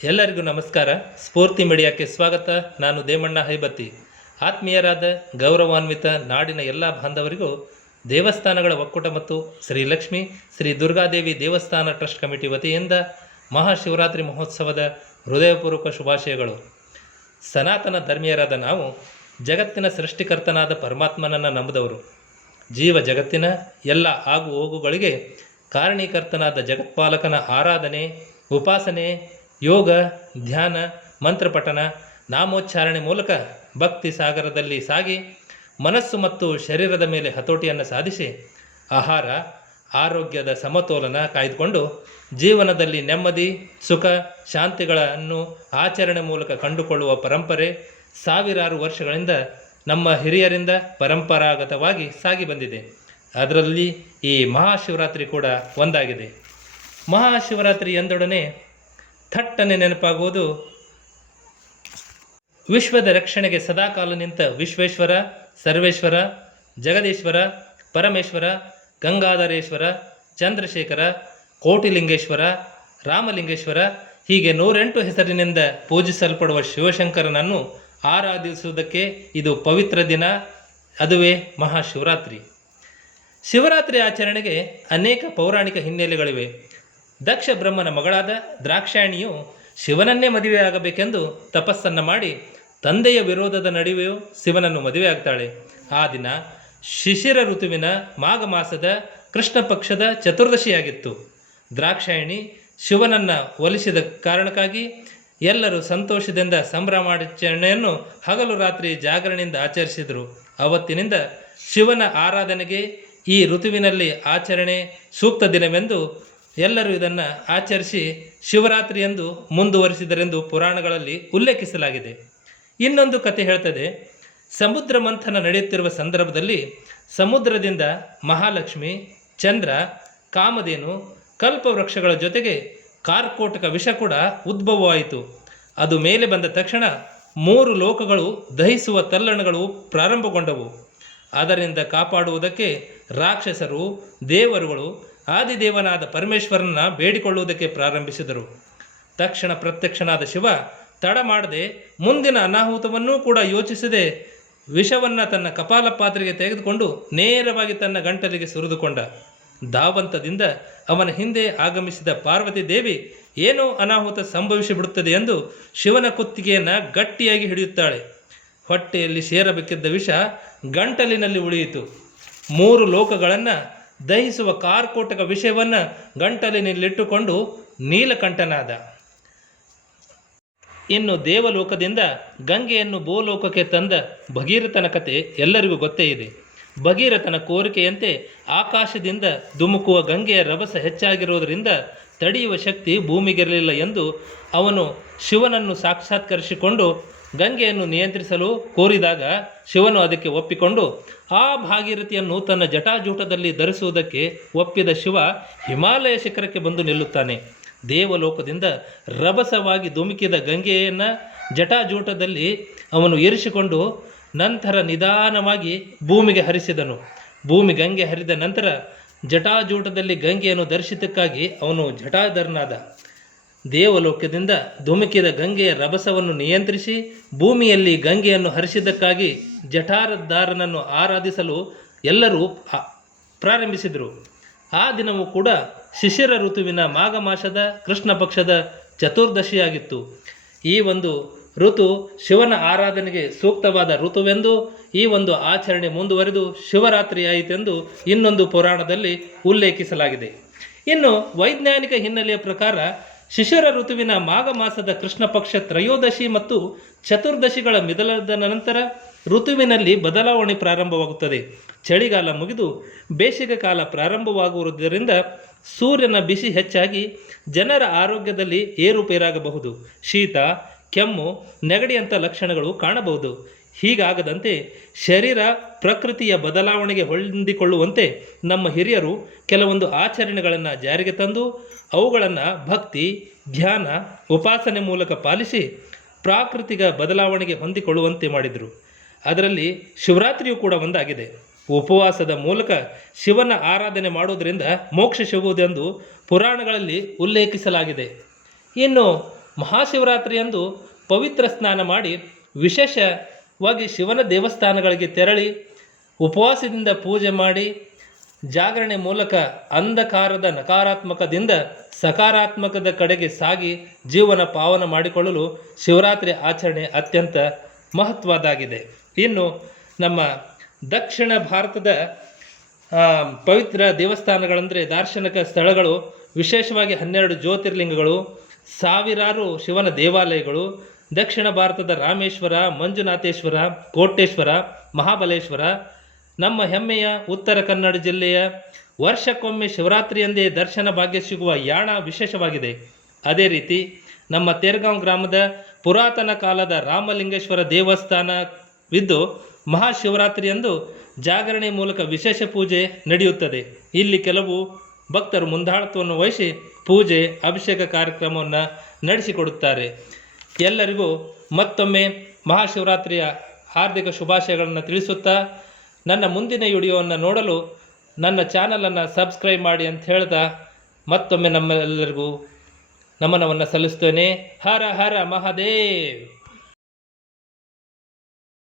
ಎಲ್ಲರಿಗೂ ನಮಸ್ಕಾರ. ಸ್ಫೂರ್ತಿ ಮೀಡಿಯಾಕ್ಕೆ ಸ್ವಾಗತ. ನಾನು ದೇಮಣ್ಣ ಹೈಬತ್ತಿ. ಆತ್ಮೀಯರಾದ ಗೌರವಾನ್ವಿತ ನಾಡಿನ ಎಲ್ಲ ಬಾಂಧವರಿಗೂ ದೇವಸ್ಥಾನಗಳ ಒಕ್ಕೂಟ ಮತ್ತು ಶ್ರೀ ಲಕ್ಷ್ಮೀ ಶ್ರೀ ದುರ್ಗಾದೇವಿ ದೇವಸ್ಥಾನ ಟ್ರಸ್ಟ್ ಕಮಿಟಿ ವತಿಯಿಂದ ಮಹಾಶಿವರಾತ್ರಿ ಮಹೋತ್ಸವದ ಹೃದಯಪೂರ್ವಕ ಶುಭಾಶಯಗಳು. ಸನಾತನ ಧರ್ಮೀಯರಾದ ನಾವು ಜಗತ್ತಿನ ಸೃಷ್ಟಿಕರ್ತನಾದ ಪರಮಾತ್ಮನನ್ನು ನಂಬಿದವರು. ಜೀವ ಜಗತ್ತಿನ ಎಲ್ಲ ಆಗು ಹೋಗುಗಳಿಗೆ ಕಾರಣೀಕರ್ತನಾದ ಜಗತ್ಪಾಲಕನ ಆರಾಧನೆ, ಉಪಾಸನೆ, ಯೋಗ, ಧ್ಯಾನ, ಮಂತ್ರಪಠನ, ನಾಮೋಚ್ಚಾರಣೆ ಮೂಲಕ ಭಕ್ತಿ ಸಾಗರದಲ್ಲಿ ಸಾಗಿ ಮನಸ್ಸು ಮತ್ತು ಶರೀರದ ಮೇಲೆ ಹತೋಟಿಯನ್ನು ಸಾಧಿಸಿ ಆಹಾರ ಆರೋಗ್ಯದ ಸಮತೋಲನ ಕಾಯ್ದುಕೊಂಡು ಜೀವನದಲ್ಲಿ ನೆಮ್ಮದಿ, ಸುಖ, ಶಾಂತಿಗಳನ್ನು ಆಚರಣೆ ಮೂಲಕ ಕಂಡುಕೊಳ್ಳುವ ಪರಂಪರೆ ಸಾವಿರಾರು ವರ್ಷಗಳಿಂದ ನಮ್ಮ ಹಿರಿಯರಿಂದ ಪರಂಪರಾಗತವಾಗಿ ಸಾಗಿ ಬಂದಿದೆ. ಅದರಲ್ಲಿ ಈ ಮಹಾಶಿವರಾತ್ರಿ ಕೂಡ ಒಂದಾಗಿದೆ. ಮಹಾಶಿವರಾತ್ರಿ ಎಂದೊಡನೆ ಥಟ್ಟನೆ ನೆನಪಾಗುವುದು ವಿಶ್ವದ ರಕ್ಷಣೆಗೆ ಸದಾಕಾಲ ನಿಂತ ವಿಶ್ವೇಶ್ವರ, ಸರ್ವೇಶ್ವರ, ಜಗದೀಶ್ವರ, ಪರಮೇಶ್ವರ, ಗಂಗಾಧರೇಶ್ವರ, ಚಂದ್ರಶೇಖರ, ಕೋಟಿಲಿಂಗೇಶ್ವರ, ರಾಮಲಿಂಗೇಶ್ವರ ಹೀಗೆ 108 ಹೆಸರಿನಿಂದ ಪೂಜಿಸಲ್ಪಡುವ ಶಿವಶಂಕರನನ್ನು ಆರಾಧಿಸುವುದಕ್ಕೆ ಇದು ಪವಿತ್ರ ದಿನ. ಅದುವೇ ಮಹಾಶಿವರಾತ್ರಿ. ಶಿವರಾತ್ರಿ ಆಚರಣೆಗೆ ಅನೇಕ ಪೌರಾಣಿಕ ಹಿನ್ನೆಲೆಗಳಿವೆ. ದಕ್ಷ ಬ್ರಹ್ಮನ ಮಗಳಾದ ದ್ರಾಕ್ಷಾಯಣಿಯು ಶಿವನನ್ನೇ ಮದುವೆಯಾಗಬೇಕೆಂದು ತಪಸ್ಸನ್ನು ಮಾಡಿ ತಂದೆಯ ವಿರೋಧದ ನಡುವೆಯೂ ಶಿವನನ್ನು ಮದುವೆಯಾಗ್ತಾಳೆ. ಆ ದಿನ ಶಿಶಿರ ಋತುವಿನ ಮಾಘ ಮಾಸದ ಕೃಷ್ಣ ಪಕ್ಷದ ಚತುರ್ದಶಿಯಾಗಿತ್ತು. ದ್ರಾಕ್ಷಾಯಣಿ ಶಿವನನ್ನು ಒಲಿಸಿದ ಕಾರಣಕ್ಕಾಗಿ ಎಲ್ಲರೂ ಸಂತೋಷದಿಂದ ಸಂಭ್ರಮಾಚರಣೆಯನ್ನು ಹಗಲು ರಾತ್ರಿ ಜಾಗರಣೆಯಿಂದ ಆಚರಿಸಿದರು. ಅವತ್ತಿನಿಂದ ಶಿವನ ಆರಾಧನೆಗೆ ಈ ಋತುವಿನಲ್ಲಿ ಆಚರಣೆ ಸೂಕ್ತ ದಿನವೆಂದು ಎಲ್ಲರೂ ಇದನ್ನು ಆಚರಿಸಿ ಶಿವರಾತ್ರಿ ಎಂದು ಮುಂದುವರಿಸಿದರೆಂದು ಪುರಾಣಗಳಲ್ಲಿ ಉಲ್ಲೇಖಿಸಲಾಗಿದೆ. ಇನ್ನೊಂದು ಕತೆ ಹೇಳ್ತದೆ. ಸಮುದ್ರ ಮಂಥನ ನಡೆಯುತ್ತಿರುವ ಸಂದರ್ಭದಲ್ಲಿ ಸಮುದ್ರದಿಂದ ಮಹಾಲಕ್ಷ್ಮಿ, ಚಂದ್ರ, ಕಾಮಧೇನು, ಕಲ್ಪವೃಕ್ಷಗಳ ಜೊತೆಗೆ ಕಾರ್ಕೋಟಕ ವಿಷ ಕೂಡ ಉದ್ಭವವಾಯಿತು. ಅದು ಮೇಲೆ ಬಂದ ತಕ್ಷಣ 3 ಲೋಕಗಳು ದಹಿಸುವ ತಲ್ಲಣಗಳು ಪ್ರಾರಂಭಗೊಂಡವು. ಅದರಿಂದ ಕಾಪಾಡುವುದಕ್ಕೆ ರಾಕ್ಷಸರು, ದೇವರುಗಳು ಆದಿದೇವನಾದ ಪರಮೇಶ್ವರನ ಬೇಡಿಕೊಳ್ಳುವುದಕ್ಕೆ ಪ್ರಾರಂಭಿಸಿದರು. ತಕ್ಷಣ ಪ್ರತ್ಯಕ್ಷನಾದ ಶಿವ ತಡ ಮಾಡದೆ ಮುಂದಿನ ಅನಾಹುತವನ್ನೂ ಕೂಡ ಯೋಚಿಸದೆ ವಿಷವನ್ನು ತನ್ನ ಕಪಾಲ ಪಾತ್ರೆಗೆ ತೆಗೆದುಕೊಂಡು ನೇರವಾಗಿ ತನ್ನ ಗಂಟಲಿಗೆ ಸುರಿದುಕೊಂಡ. ಧಾವಂತದಿಂದ ಅವನ ಹಿಂದೆ ಆಗಮಿಸಿದ ಪಾರ್ವತಿ ದೇವಿ ಏನೋ ಅನಾಹುತ ಸಂಭವಿಸಿಬಿಡುತ್ತದೆ ಎಂದು ಶಿವನ ಕುತ್ತಿಗೆಯನ್ನು ಗಟ್ಟಿಯಾಗಿ ಹಿಡಿಯುತ್ತಾಳೆ. ಹೊಟ್ಟೆಯಲ್ಲಿ ಸೇರಬೇಕಿದ್ದ ವಿಷ ಗಂಟಲಿನಲ್ಲಿ ಉಳಿಯಿತು. 3 ಲೋಕಗಳನ್ನು ದಹಿಸುವ ಕಾರ್ಕೋಟಕ ವಿಷಯವನ್ನು ಗಂಟಲಿನಲ್ಲಿಟ್ಟುಕೊಂಡು ನೀಲಕಂಠನಾದ. ಇನ್ನು ದೇವಲೋಕದಿಂದ ಗಂಗೆಯನ್ನು ಭೂಲೋಕಕ್ಕೆ ತಂದ ಭಗೀರಥನ ಕತೆ ಎಲ್ಲರಿಗೂ ಗೊತ್ತೇ ಇದೆ. ಭಗೀರಥನ ಕೋರಿಕೆಯಂತೆ ಆಕಾಶದಿಂದ ಧುಮುಕುವ ಗಂಗೆಯ ರಭಸ ಹೆಚ್ಚಾಗಿರುವುದರಿಂದ ತಡೆಯುವ ಶಕ್ತಿ ಭೂಮಿಗಿರಲಿಲ್ಲ ಎಂದು ಅವನು ಶಿವನನ್ನು ಸಾಕ್ಷಾತ್ಕರಿಸಿಕೊಂಡು ಗಂಗೆಯನ್ನು ನಿಯಂತ್ರಿಸಲು ಕೋರಿದಾಗ ಶಿವನು ಅದಕ್ಕೆ ಒಪ್ಪಿಕೊಂಡು ಆ ಭಾಗೀರಥಿಯನ್ನು ತನ್ನ ಜಟಾಜೂಟದಲ್ಲಿ ಧರಿಸುವುದಕ್ಕೆ ಒಪ್ಪಿದ ಶಿವ ಹಿಮಾಲಯ ಶಿಖರಕ್ಕೆ ಬಂದು ನಿಲ್ಲುತ್ತಾನೆ. ದೇವಲೋಕದಿಂದ ರಭಸವಾಗಿ ಧುಮುಕಿದ ಗಂಗೆಯನ್ನು ಜಟಾಜೂಟದಲ್ಲಿ ಅವನು ಇರಿಸಿಕೊಂಡು ನಂತರ ನಿಧಾನವಾಗಿ ಭೂಮಿಗೆ ಹರಿಸಿದನು. ಭೂಮಿ ಗಂಗೆ ಹರಿದ ನಂತರ ಜಟಾಜೂಟದಲ್ಲಿ ಗಂಗೆಯನ್ನು ಧರಿಸಿದ್ದಕ್ಕಾಗಿ ಅವನು ಜಟಾಧರನಾದ. ದೇವಲೋಕದಿಂದ ಧುಮುಕಿದ ಗಂಗೆಯ ರಭಸವನ್ನು ನಿಯಂತ್ರಿಸಿ ಭೂಮಿಯಲ್ಲಿ ಗಂಗೆಯನ್ನು ಹರಿಸಿದ್ದಕ್ಕಾಗಿ ಜಟಾಧಾರನನ್ನು ಆರಾಧಿಸಲು ಎಲ್ಲರೂ ಪ್ರಾರಂಭಿಸಿದರು. ಆ ದಿನವೂ ಕೂಡ ಶಿಶಿರ ಋತುವಿನ ಮಾಘ ಮಾಸದ ಕೃಷ್ಣ ಪಕ್ಷದ ಚತುರ್ದಶಿಯಾಗಿತ್ತು. ಈ ಒಂದು ಋತು ಶಿವನ ಆರಾಧನೆಗೆ ಸೂಕ್ತವಾದ ಋತುವೆಂದು ಈ ಒಂದು ಆಚರಣೆ ಮುಂದುವರೆದು ಶಿವರಾತ್ರಿಯಾಯಿತೆಂದು ಇನ್ನೊಂದು ಪುರಾಣದಲ್ಲಿ ಉಲ್ಲೇಖಿಸಲಾಗಿದೆ. ಇನ್ನು ವೈಜ್ಞಾನಿಕ ಹಿನ್ನೆಲೆಯ ಪ್ರಕಾರ ಶಿಶಿರ ಋತುವಿನ ಮಾಘ ಮಾಸದ ಕೃಷ್ಣ ಪಕ್ಷ ತ್ರಯೋದಶಿ ಮತ್ತು ಚತುರ್ದಶಿಗಳ ಮಿದಲದ ನಂತರ ಋತುವಿನಲ್ಲಿ ಬದಲಾವಣೆ ಪ್ರಾರಂಭವಾಗುತ್ತದೆ. ಚಳಿಗಾಲ ಮುಗಿದು ಬೇಸಿಗೆ ಕಾಲ ಪ್ರಾರಂಭವಾಗುವುದರಿಂದ ಸೂರ್ಯನ ಬಿಸಿ ಹೆಚ್ಚಾಗಿ ಜನರ ಆರೋಗ್ಯದಲ್ಲಿ ಏರುಪೇರಾಗಬಹುದು. ಶೀತ, ಕೆಮ್ಮು, ನೆಗಡಿಯಂಥ ಲಕ್ಷಣಗಳು ಕಾಣಬಹುದು. ಹೀಗಾಗದಂತೆ ಶರೀರ ಪ್ರಕೃತಿಯ ಬದಲಾವಣೆಗೆ ಹೊಂದಿಕೊಳ್ಳುವಂತೆ ನಮ್ಮ ಹಿರಿಯರು ಕೆಲವೊಂದು ಆಚರಣೆಗಳನ್ನು ಜಾರಿಗೆ ತಂದು ಅವುಗಳನ್ನು ಭಕ್ತಿ, ಧ್ಯಾನ, ಉಪಾಸನೆ ಮೂಲಕ ಪಾಲಿಸಿ ಪ್ರಾಕೃತಿಕ ಬದಲಾವಣೆಗೆ ಹೊಂದಿಕೊಳ್ಳುವಂತೆ ಮಾಡಿದರು. ಅದರಲ್ಲಿ ಶಿವರಾತ್ರಿಯೂ ಕೂಡ ಒಂದಾಗಿದೆ. ಉಪವಾಸದ ಮೂಲಕ ಶಿವನ ಆರಾಧನೆ ಮಾಡುವುದರಿಂದ ಮೋಕ್ಷ ಸಿಗುವುದೆಂದು ಪುರಾಣಗಳಲ್ಲಿ ಉಲ್ಲೇಖಿಸಲಾಗಿದೆ. ಇನ್ನು ಮಹಾಶಿವರಾತ್ರಿಯಂದು ಪವಿತ್ರ ಸ್ನಾನ ಮಾಡಿ ವಿಶೇಷವಾಗಿ ಶಿವನ ದೇವಸ್ಥಾನಗಳಿಗೆ ತೆರಳಿ ಉಪವಾಸದಿಂದ ಪೂಜೆ ಮಾಡಿ ಜಾಗರಣೆ ಮೂಲಕ ಅಂಧಕಾರದ ನಕಾರಾತ್ಮಕದಿಂದ ಸಕಾರಾತ್ಮಕದ ಕಡೆಗೆ ಸಾಗಿ ಜೀವನ ಪಾವನ ಮಾಡಿಕೊಳ್ಳಲು ಶಿವರಾತ್ರಿ ಆಚರಣೆ ಅತ್ಯಂತ ಮಹತ್ವದಾಗಿದೆ. ಇನ್ನು ನಮ್ಮ ದಕ್ಷಿಣ ಭಾರತದ ಪವಿತ್ರ ದೇವಸ್ಥಾನಗಳಂದರೆ ದಾರ್ಶನಿಕ ಸ್ಥಳಗಳು ವಿಶೇಷವಾಗಿ 12 ಜ್ಯೋತಿರ್ಲಿಂಗಗಳು, ಸಾವಿರಾರು ಶಿವನ ದೇವಾಲಯಗಳು, ದಕ್ಷಿಣ ಭಾರತದ ರಾಮೇಶ್ವರ, ಮಂಜುನಾಥೇಶ್ವರ, ಕೋಟೇಶ್ವರ, ಮಹಾಬಲೇಶ್ವರ. ನಮ್ಮ ಹೆಮ್ಮೆಯ ಉತ್ತರ ಕನ್ನಡ ಜಿಲ್ಲೆಯ ವರ್ಷಕ್ಕೊಮ್ಮೆ ಶಿವರಾತ್ರಿಯಂದೇ ದರ್ಶನ ಭಾಗ್ಯ ಸಿಗುವ ಯಾಣ ವಿಶೇಷವಾಗಿದೆ. ಅದೇ ರೀತಿ ನಮ್ಮ ತೇರ್ಗಾಂವ್ ಗ್ರಾಮದ ಪುರಾತನ ಕಾಲದ ರಾಮಲಿಂಗೇಶ್ವರ ದೇವಸ್ಥಾನವಿದ್ದು ಮಹಾಶಿವರಾತ್ರಿಯಂದು ಜಾಗರಣೆ ಮೂಲಕ ವಿಶೇಷ ಪೂಜೆ ನಡೆಯುತ್ತದೆ. ಇಲ್ಲಿ ಕೆಲವು ಭಕ್ತರು ಮುಂದಾಳತ್ವವನ್ನು ವಹಿಸಿ ಪೂಜೆ ಅಭಿಷೇಕ ಕಾರ್ಯಕ್ರಮವನ್ನು ನಡೆಸಿಕೊಡುತ್ತಾರೆ. ಎಲ್ಲರಿಗೂ ಮತ್ತೊಮ್ಮೆ ಮಹಾಶಿವರಾತ್ರಿಯ ಹಾರ್ದಿಕ ಶುಭಾಶಯಗಳನ್ನು ತಿಳಿಸುತ್ತಾ ನನ್ನ ಮುಂದಿನ ವಿಡಿಯೋವನ್ನು ನೋಡಲು ನನ್ನ ಚಾನಲನ್ನು ಸಬ್ಸ್ಕ್ರೈಬ್ ಮಾಡಿ ಅಂತ ಹೇಳ್ತಾ ಮತ್ತೊಮ್ಮೆ ನಮ್ಮೆಲ್ಲರಿಗೂ ನಮನವನ್ನು ಸಲ್ಲಿಸ್ತೇನೆ. ಹರ ಹರ ಮಹಾದೇವ್.